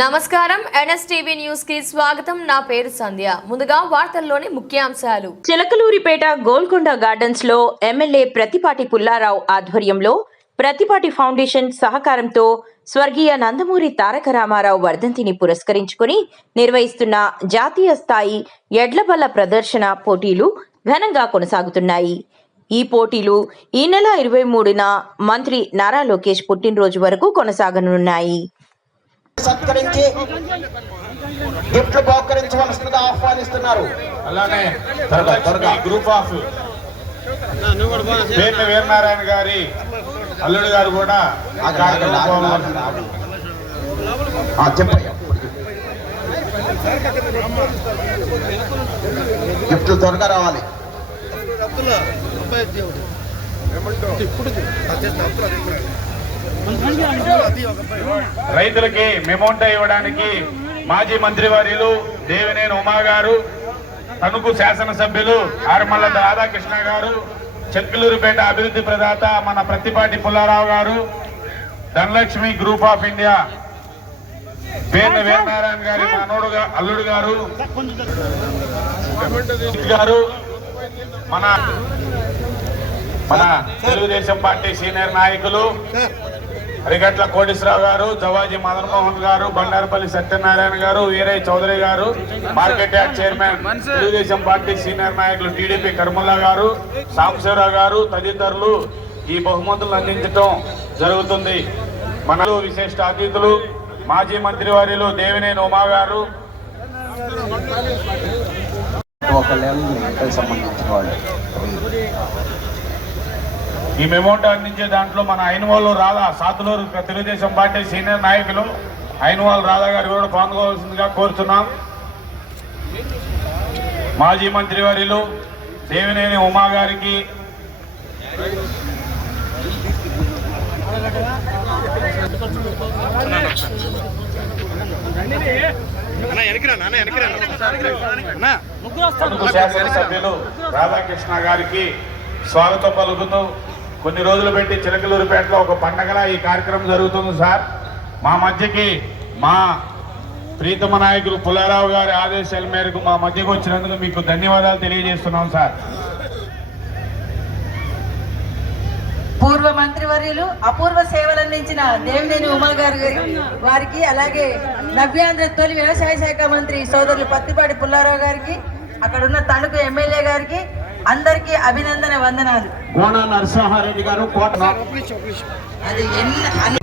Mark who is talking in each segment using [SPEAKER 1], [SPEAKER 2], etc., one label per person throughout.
[SPEAKER 1] నమస్కారం. ఎన్ఎస్టీవీ న్యూస్కి స్వాగతం. నా పేరు సంధ్య. ముందుగా వార్తల్లోని ముఖ్యాంశాలు.
[SPEAKER 2] చిలకలూరిపేట గోల్కొండ గార్డెన్స్లో ఎమ్మెల్యే ప్రతిపాటి పుల్లారావు ఆధ్వర్యంలో ప్రతిపాటి ఫౌండేషన్ సహకారంతో స్వర్గీయ నందమూరి తారక రామారావు వర్ధంతిని పురస్కరించుకుని నిర్వహిస్తున్న జాతీయ స్థాయి ఎడ్లబల్ల ప్రదర్శన పోటీలు ఘనంగా కొనసాగుతున్నాయి. ఈ పోటీలు ఈ నెల ఇరవై మూడున మంత్రి నారా లోకేష్ పుట్టినరోజు వరకు కొనసాగనున్నాయి.
[SPEAKER 3] సత్కరించి గిఫ్ట్లు బహుకరించవలసిందిగా ఆహ్వానిస్తున్నారు.
[SPEAKER 4] అలానే గ్రూప్ ఆఫ్ పేర్ల వీరనారాయణ గారి అల్లుడు గారు కూడా ఆ కార్యక్రమం పాల్గొన్నారు.
[SPEAKER 3] ఆ, చెప్పయ్యా గిఫ్ట్లు త్వరగా రావాలి.
[SPEAKER 4] రైతులకి మెమోంట ఇవ్వడానికి మాజీ మంత్రివర్యులు దేవినేని ఉమా గారు తణుకు శాసనసభ్యులు ఆరుమల్ల రాధాకృష్ణ గారు చెక్కులూరుపేట అభివృద్ధి ప్రదాత మన Prathipati Pullarao garu Dhanalakshmi group of India పేర్ల వీరనారాయణ గారి మనోడు అల్లుడు గారు గారు మన మన తెలుగుదేశం పార్టీ సీనియర్ నాయకులు అరిగట్ల కోటేశ్వరరావు గారు జవాజీ మదన్ మోహన్ గారు Bandarapalli Satyanarayana garu Veeraiah Chowdary garu market yard chairman Telugu Desam party senior నాయకులు టీడీపీ కర్మల్లా గారు సాంబశివరావు గారు తదితరులు ఈ బహుమతులను అందించడం జరుగుతుంది. మన విశిష్ట అతిథులు మాజీ మంత్రివర్యులు దేవినేని ఉమా గారు.
[SPEAKER 3] ఇంటికి సంబంధించిన వాళ్ళు.
[SPEAKER 4] ఈ మెమోటో అందించే దాంట్లో మన ఐనవాళ్ళు రాధా సాతులూరు తెలుగుదేశం పార్టీ సీనియర్ నాయకులు ఐనవాళ్ళు రాధా గారు కూడా పాల్గొవలసిందిగా కోరుతున్నాం. మాజీ మంత్రి వర్యులు దేవినేని ఉమా గారికి శాసనసభ్యులు రాధాకృష్ణ గారికి స్వాగతం పలుకుతూ కొన్ని రోజులు పెట్టి చిలకలూరుపేటలో ఒక పండగలా ఈ కార్యక్రమం జరుగుతుంది సార్. మా మధ్యకి మా ప్రీతమ నాయకులు పుల్లారావు గారి ఆదేశాల మేరకు మా మధ్యకు వచ్చినందుకు మీకు ధన్యవాదాలు తెలియజేస్తున్నాం సార్.
[SPEAKER 5] పూర్వ మంత్రివర్యులు అపూర్వ సేవలు అందించిన దేవినేని ఉమాగారు గారి- వారికి అలాగే నవ్యాంధ్ర తొలి వ్యవసాయ శాఖ మంత్రి సోదరులు పత్తిపాటి పుల్లారావు గారికి అక్కడ ఉన్న తణుకు ఎమ్మెల్యే గారికి అందరికీ అభినందన వందనాలు.
[SPEAKER 3] కోన నరసింహారెడ్డి గారు కోట
[SPEAKER 5] అది ఎన్న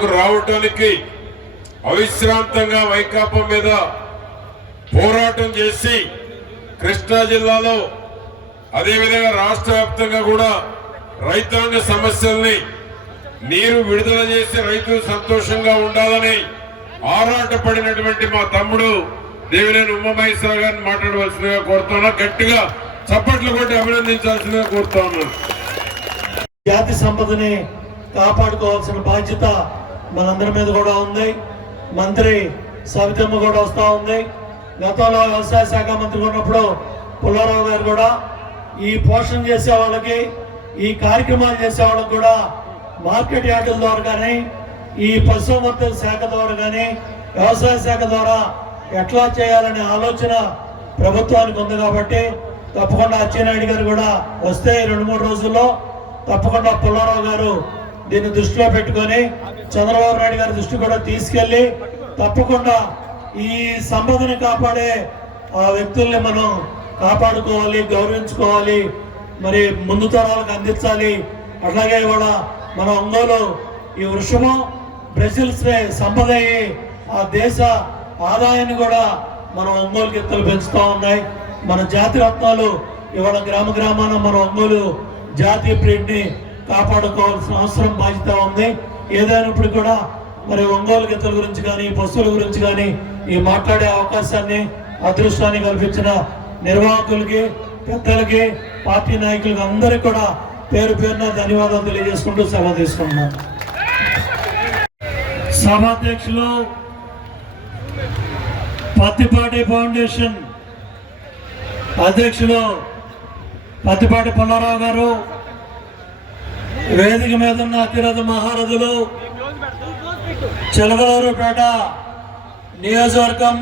[SPEAKER 5] ముందుకు
[SPEAKER 6] రావటానికి అవిశ్రాంతంగా వైకాపా మీద పోరాటం చేసి కృష్ణా జిల్లాలో అదేవిధంగా రాష్ట్ర వ్యాప్తంగా కూడా రైతాంగ సమస్యల్ని నీరు విడుదల చేసి రైతులు సంతోషంగా ఉండాలని ఆరాటపడినటువంటి మా తమ్ముడు దేవినేని ఉమ్మమహేశ్వర గారిని మాట్లాడవలసిందిగా కోరుతున్నా గట్టిగా చప్పట్లు కొట్టి అభినందించాల్సిందిగా కోరుతా ఉన్నాను
[SPEAKER 7] జాతి సంపదని కాపాడుకోవాల్సిన బాధ్యత మనందరి మీద కూడా ఉంది. మంత్రి సవితమ్మ కూడా వస్తూ ఉంది. గతంలో వ్యవసాయ శాఖ మంత్రి ఉన్నప్పుడు పుల్లారావు గారు కూడా ఈ పోషణ చేసే వాళ్ళకి ఈ కార్యక్రమాలు చేసే వాళ్ళకి కూడా మార్కెట్ యార్డుల ద్వారా కానీ ఈ పశుసంవర్ధక శాఖ ద్వారా కానీ వ్యవసాయ శాఖ ద్వారా ఎట్లా చేయాలనే ఆలోచన ప్రభుత్వానికి ఉంది కాబట్టి తప్పకుండా అచ్చెన్నాయుడు గారు కూడా వస్తే రెండు మూడు రోజుల్లో తప్పకుండా పుల్లారావు గారు దీన్ని దృష్టిలో పెట్టుకొని చంద్రబాబు నాయుడు గారి దృష్టి కూడా తీసుకెళ్ళి తప్పకుండా ఈ సంపదని కాపాడే ఆ వ్యక్తుల్ని మనం కాపాడుకోవాలి గౌరవించుకోవాలి మరి ముందు తరాలకు అందించాలి. అట్లాగే ఇవాళ మన ఒంగోలు ఈ వృషభం బ్రెజిల్స్ సంపద అయ్యి ఆ దేశ ఆదాయాన్ని కూడా మన ఒంగోలు గిత్తలు పెంచుతూ ఉన్నాయి. మన జాతి రత్నాలు ఇవాళ గ్రామ గ్రామాన మన ఒంగోలు జాతీయ ప్రింట్ని కాపాడుకోవాల్సిన అవసరం బాధ్యత ఉంది. ఏదైనప్పుడు కూడా మరి ఒంగోలు గీతల గురించి కానీ పశువుల గురించి కానీ ఈ మాట్లాడే అవకాశాన్ని అదృష్టాన్ని కల్పించిన నిర్వాహకులకి పెద్దలకి పార్టీ నాయకులకి అందరికీ కూడా పేరు పేరున ధన్యవాదాలు తెలియజేసుకుంటూ సభ తీసుకుంటున్నాను. సభాధ్యక్షులు పత్తిపాటి ఫౌండేషన్ అధ్యక్షులు పత్తిపాటి పుల్లారావు గారు వేదిక మీద ఉన్న అతిరథ మహారథులు చిలకలూరుపేట నియోజకవర్గం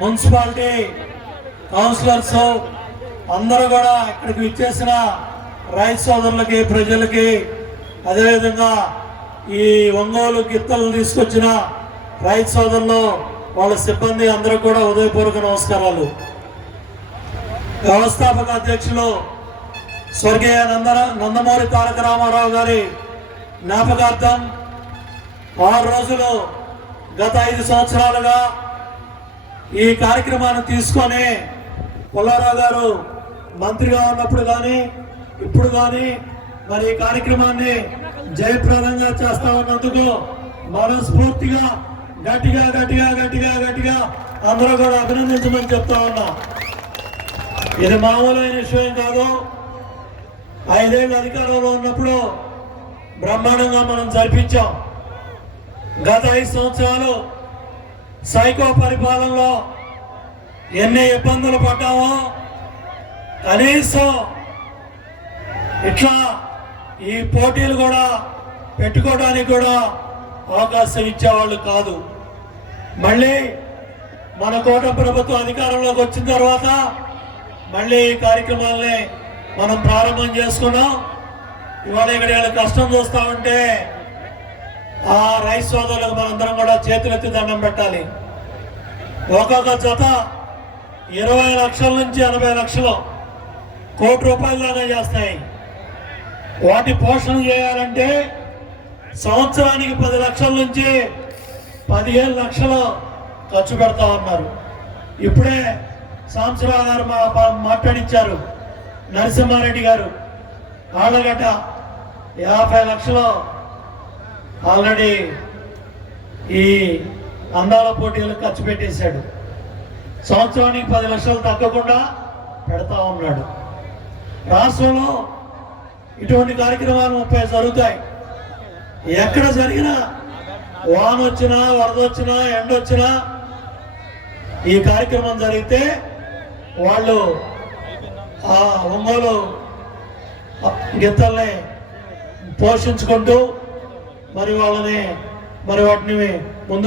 [SPEAKER 7] మున్సిపాలిటీ కౌన్సిలర్స్ అందరూ కూడా ఇక్కడికి విచ్చేసిన రైతు సోదరులకి ప్రజలకి అదేవిధంగా ఈ ఒంగోలు గిత్తలు తీసుకొచ్చిన రైతు సోదరులు వాళ్ళ సిబ్బంది అందరూ కూడా ఉదయపూర్వక నమస్కారాలు. వ్యవస్థాపక అధ్యక్షులు స్వర్గీయ నంద నందమూరి తారక రామారావు గారి జ్ఞాపకార్థం ఆరు రోజులు గత ఐదు సంవత్సరాలుగా ఈ కార్యక్రమాన్ని తీసుకొని పుల్లారావు గారు మంత్రిగా ఉన్నప్పుడు కానీ ఇప్పుడు కానీ మరి ఈ కార్యక్రమాన్ని జయప్రదంగా చేస్తా ఉన్నందుకు మనస్ఫూర్తిగా గట్టిగా గట్టిగా గట్టిగా గట్టిగా అందరూ కూడా అభినందించమని చెప్తా ఉన్నా. ఇది మామూలైన విషయం కాదు. ఐదేళ్ళు అధికారంలో ఉన్నప్పుడు బ్రహ్మాండంగా మనం జరిపించాం. గత ఐదు సంవత్సరాలు సైకో పరిపాలనలో ఎన్ని ఇబ్బందులు పడ్డామో కనీసం ఇట్లా ఈ పోటీలు కూడా పెట్టుకోవడానికి కూడా అవకాశం ఇచ్చేవాళ్ళు కాదు. మళ్ళీ మన కోట ప్రభుత్వం అధికారంలోకి వచ్చిన తర్వాత మళ్ళీ ఈ కార్యక్రమాలని మనం ప్రారంభం చేసుకున్నాం. ఇవాళ ఇక్కడ వీళ్ళ కష్టం చూస్తా ఉంటే ఆ రైస్ సోదరులకు మనందరం కూడా చేతులెత్తి దండం పెట్టాలి. ఒక్కొక్క జత ఇరవై లక్షల నుంచి ఎనభై లక్షలు కోటి రూపాయల దాకా చేస్తాయి. వాటి పోషణ చేయాలంటే సంవత్సరానికి పది లక్షల నుంచి పదిహేను లక్షలు ఖర్చు పెడతా ఉన్నారు. ఇప్పుడే సాంబశివరావు గారు మా- మాట్లాడించారు నరసింహారెడ్డి గారు ఆళ్ళగడ్డ యాభై లక్షలు ఆల్రెడీ ఈ అందాల పోటీలకు ఖర్చు పెట్టేశాడు. సంవత్సరానికి పది లక్షలు తగ్గకుండా పెడతా ఉన్నాడు. రాష్ట్రంలో ఇటువంటి కార్యక్రమాలు ముప్పై జరుగుతాయి. ఎక్కడ జరిగినా వాన వచ్చినా వరద వచ్చినా ఎండ వచ్చినా ఈ కార్యక్రమం జరిగితే వాళ్ళు ఆ ఒంగోలు గిత్తల్ని పోషించుకుంటూ మరి వాళ్ళని మరి వాటిని ముందు